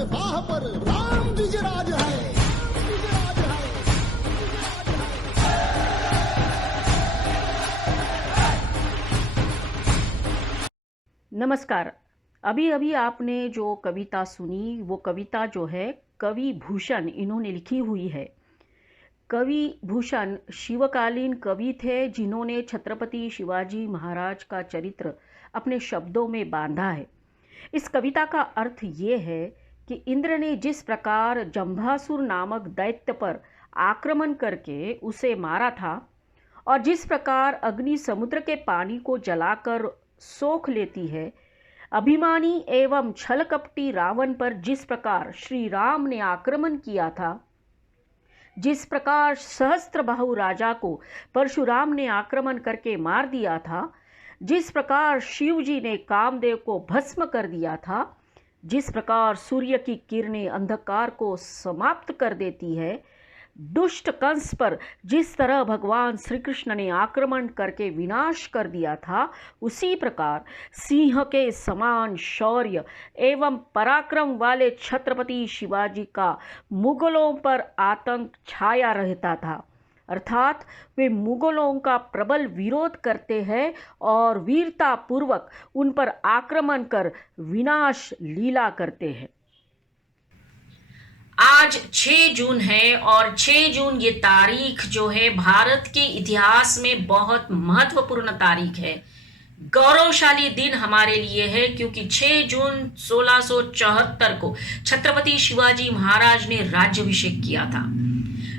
राह पर राम विजयराज है। नमस्कार। अभी अभी आपने जो कविता सुनी वो कविता जो है कवि भूषण इन्होंने लिखी हुई है। कवि भूषण शिवकालीन कवि थे जिन्होंने छत्रपति शिवाजी महाराज का चरित्र अपने शब्दों में बांधा है। इस कविता का अर्थ ये है कि इंद्र ने जिस प्रकार जंभासुर नामक दैत्य पर आक्रमण करके उसे मारा था और जिस प्रकार अग्नि समुद्र के पानी को जलाकर सोख लेती है, अभिमानी एवं छलकपटी रावण पर जिस प्रकार श्री राम ने आक्रमण किया था, जिस प्रकार सहस्त्रबाहु राजा को परशुराम ने आक्रमण करके मार दिया था, जिस प्रकार शिव जी ने कामदेव को भस्म कर दिया था, जिस प्रकार सूर्य की किरणें अंधकार को समाप्त कर देती है, दुष्ट कंस पर जिस तरह भगवान श्री कृष्ण ने आक्रमण करके विनाश कर दिया था, उसी प्रकार सिंह के समान शौर्य एवं पराक्रम वाले छत्रपति शिवाजी का मुगलों पर आतंक छाया रहता था। अर्थात वे मुगलों का प्रबल विरोध करते हैं और वीरतापूर्वक उन पर आक्रमण कर विनाश लीला करते हैं। आज 6 जून है और 6 जून ये तारीख जो है भारत के इतिहास में बहुत महत्वपूर्ण तारीख है। गौरवशाली दिन हमारे लिए है क्योंकि 6 जून 1674 को छत्रपति शिवाजी महाराज ने राज्याभिषेक किया था।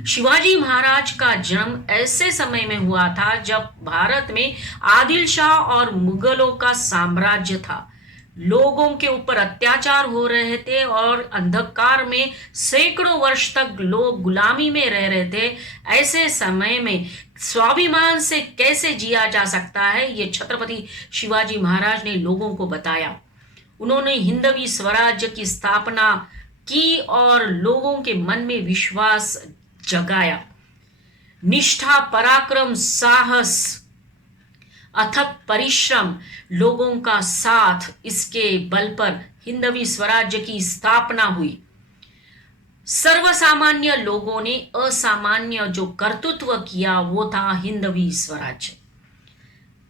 शिवाजी महाराज का जन्म ऐसे समय में हुआ था जब भारत में आदिल शाह और मुगलों का साम्राज्य था। लोगों के ऊपर अत्याचार हो रहे थे और अंधकार में सैकड़ों वर्ष तक लोग गुलामी में रह रहे थे। ऐसे समय में स्वाभिमान से कैसे जिया जा सकता है, ये छत्रपति शिवाजी महाराज ने लोगों को बताया। उन्होंने हिंदवी स्वराज्य की स्थापना की और लोगों के मन में विश्वास जगाया। निष्ठा, पराक्रम, साहस, अथक परिश्रम, लोगों का साथ, इसके बल पर हिंदवी स्वराज्य की स्थापना हुई। सर्वसामान्य लोगों ने असामान्य जो कर्तृत्व किया वो था हिंदवी स्वराज्य।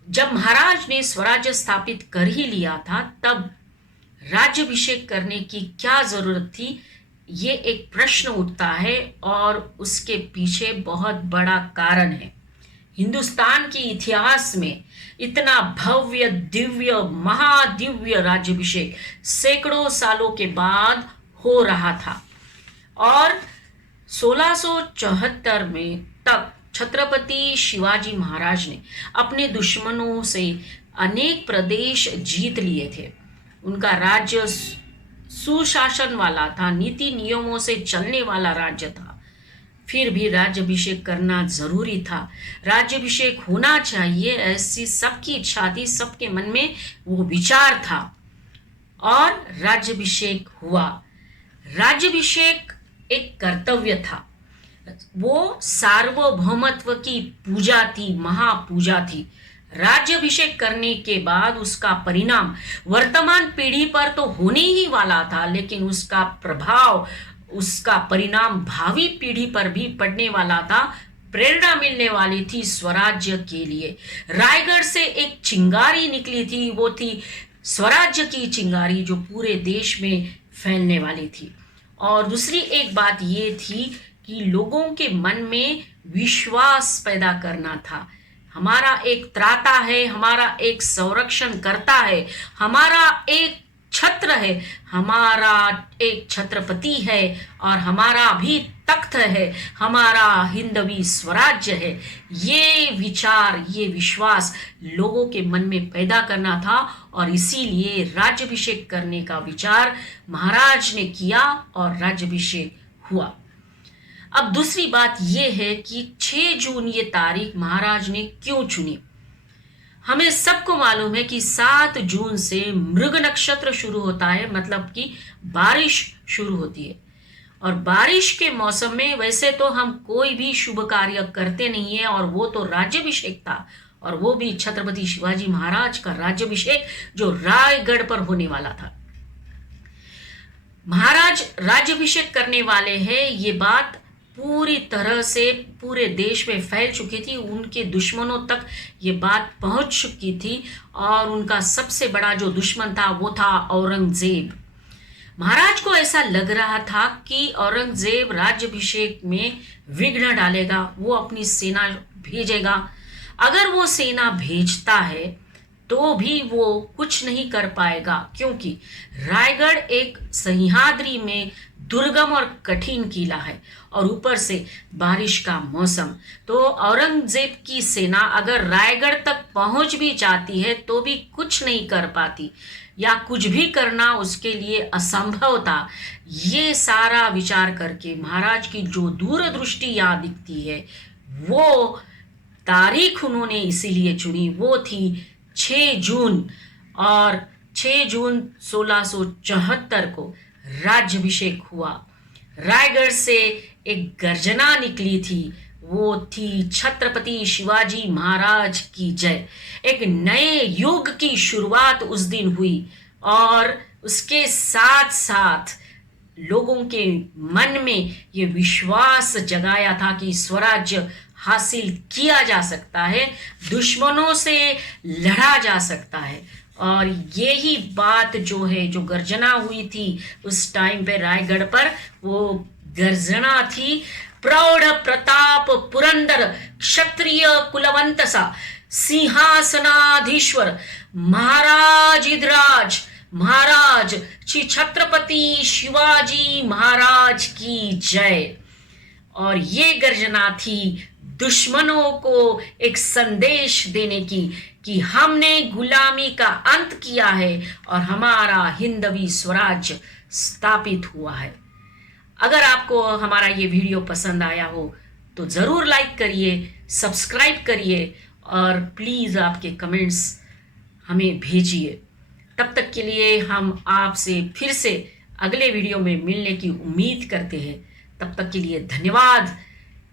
जब महाराज ने स्वराज्य स्थापित कर ही लिया था तब राज्याभिषेक करने की क्या जरूरत थी, ये एक प्रश्न उठता है और उसके पीछे बहुत बड़ा कारण है। हिंदुस्तान के इतिहास में इतना भव्य, दिव्य, महादिव्य राज्याभिषेक सैकड़ों सालों के बाद हो रहा था और 1674 में तक छत्रपति शिवाजी महाराज ने अपने दुश्मनों से अनेक प्रदेश जीत लिए थे। उनका राज्य सुशासन वाला था, नीति नियमों से चलने वाला राज्य था। फिर भी राज्याभिषेक करना जरूरी था, राज्याभिषेक होना चाहिए, ऐसी सबकी इच्छा थी, सबके मन में वो विचार था और राज्याभिषेक हुआ। राज्याभिषेक एक कर्तव्य था, वो सार्वभौमत्व की पूजा थी, महापूजा थी। राज्याभिषेक करने के बाद उसका परिणाम वर्तमान पीढ़ी पर तो होने ही वाला था, लेकिन उसका प्रभाव, उसका परिणाम भावी पीढ़ी पर भी पड़ने वाला था। प्रेरणा मिलने वाली थी स्वराज्य के लिए। रायगढ़ से एक चिंगारी निकली थी, वो थी स्वराज्य की चिंगारी जो पूरे देश में फैलने वाली थी। और दूसरी एक बात ये थी कि लोगों के मन में विश्वास पैदा करना था। हमारा एक त्राता है, हमारा एक संरक्षण करता है, हमारा एक छत्र है, हमारा एक छत्रपति है और हमारा भी तख्त है, हमारा हिंदवी स्वराज्य है। ये विचार, ये विश्वास लोगों के मन में पैदा करना था और इसीलिए राज्याभिषेक करने का विचार महाराज ने किया और राज्याभिषेक हुआ। अब दूसरी बात यह है कि 6 जून ये तारीख महाराज ने क्यों चुनी। हमें सबको मालूम है कि 7 जून से मृग नक्षत्र शुरू होता है, मतलब कि बारिश शुरू होती है। और बारिश के मौसम में वैसे तो हम कोई भी शुभ कार्य करते नहीं है, और वो तो राज्याभिषेक था, और वो भी छत्रपति शिवाजी महाराज का राज्याभिषेक जो रायगढ़ पर होने वाला था। महाराज राज्याभिषेक करने वाले हैं, ये बात पूरी तरह से पूरे देश में फैल चुकी थी। उनके दुश्मनों तक ये बात पहुंच चुकी थी और उनका सबसे बड़ा जो दुश्मन था वो था औरंगजेब। महाराज को ऐसा लग रहा था कि औरंगजेब राज्याभिषेक में विघ्न डालेगा, वो अपनी सेना भेजेगा। अगर वो सेना भेजता है तो भी वो कुछ नहीं कर पाएगा, क्योंकि रायगढ़ एक सह्याद्री में दुर्गम और कठिन किला है और ऊपर से बारिश का मौसम। तो औरंगजेब की सेना अगर रायगढ़ तक पहुंच भी जाती है तो भी कुछ नहीं कर पाती, या कुछ भी करना उसके लिए असंभव था। ये सारा विचार करके महाराज की जो दूरदृष्टि यहाँ दिखती है, वो तारीख उन्होंने इसीलिए चुनी, वो थी 6 जून। और 6 जून 1674 को राज्याभिषेक हुआ। रायगढ़ से एक गर्जना निकली थी, वो थी छत्रपति शिवाजी महाराज की जय। एक नए युग की शुरुआत उस दिन हुई और उसके साथ साथ लोगों के मन में ये विश्वास जगाया था कि स्वराज्य हासिल किया जा सकता है, दुश्मनों से लड़ा जा सकता है। और यही बात जो है, जो गर्जना हुई थी उस टाइम पे रायगढ़ पर, वो गर्जना थी प्रौढ़ प्रताप पुरंदर क्षत्रिय कुलवंत सा सिंहासनाधीश्वर महाराज इधराज महाराज श्री छत्रपति शिवाजी महाराज की जय। और ये गर्जना थी दुश्मनों को एक संदेश देने की कि हमने गुलामी का अंत किया है और हमारा हिंदवी स्वराज्य स्थापित हुआ है। अगर आपको हमारा ये वीडियो पसंद आया हो तो ज़रूर लाइक करिए, सब्सक्राइब करिए और प्लीज़ आपके कमेंट्स हमें भेजिए। तब तक के लिए हम आपसे फिर से अगले वीडियो में मिलने की उम्मीद करते हैं। तब तक के लिए धन्यवाद।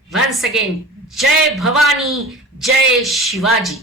वंस अगेन, जय भवानी, जय शिवाजी।